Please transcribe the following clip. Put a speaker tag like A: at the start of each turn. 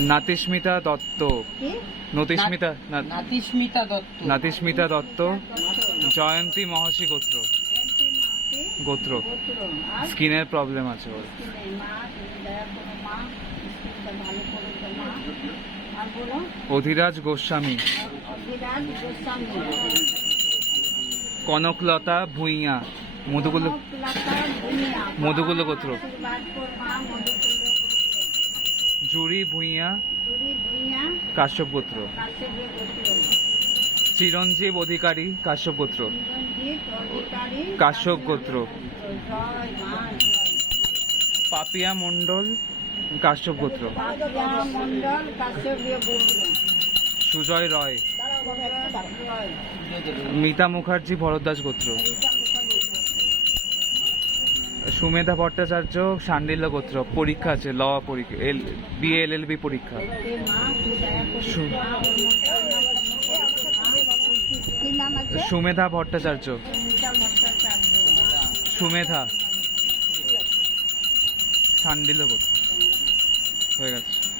A: নাতিস্মিতা দত্ত। নতিস্মিতা
B: নাতিস্মিতা দত্ত।
A: নাতিস্মিতা দত্ত জয়ন্তী মহর্ষি গোত্র। গোত্র। স্কিনের প্রবলেম আছে ওর। অধিরাজ গোস্বামী। কনকলতা ভুঁইয়া। মধুগুলো। মধুকুল গোত্র। জুড়ি ভুঁইয়া
C: জুড়ি
A: কাশ্যপ গোত্র চিরঞ্জীব অধিকারী কাশ্যপ গোত্র কাশ্যপ গোত্র পাপিয়া মণ্ডল কাশ্যপ গোত্র সুজয় রয়। মিতা মুখার্জি ভরদ্বাজ গোত্র। সুমেধা ভট্টাচার্য শান্ডিল্য গোত্র, পরীক্ষা আছে, ল পরীক্ষা, এল এল এল, বি পরীক্ষা। সুমেধা
C: ভট্টাচার্য।
A: সুমেধা। শান্ডিল্য গোত্র। হয়ে গেছে।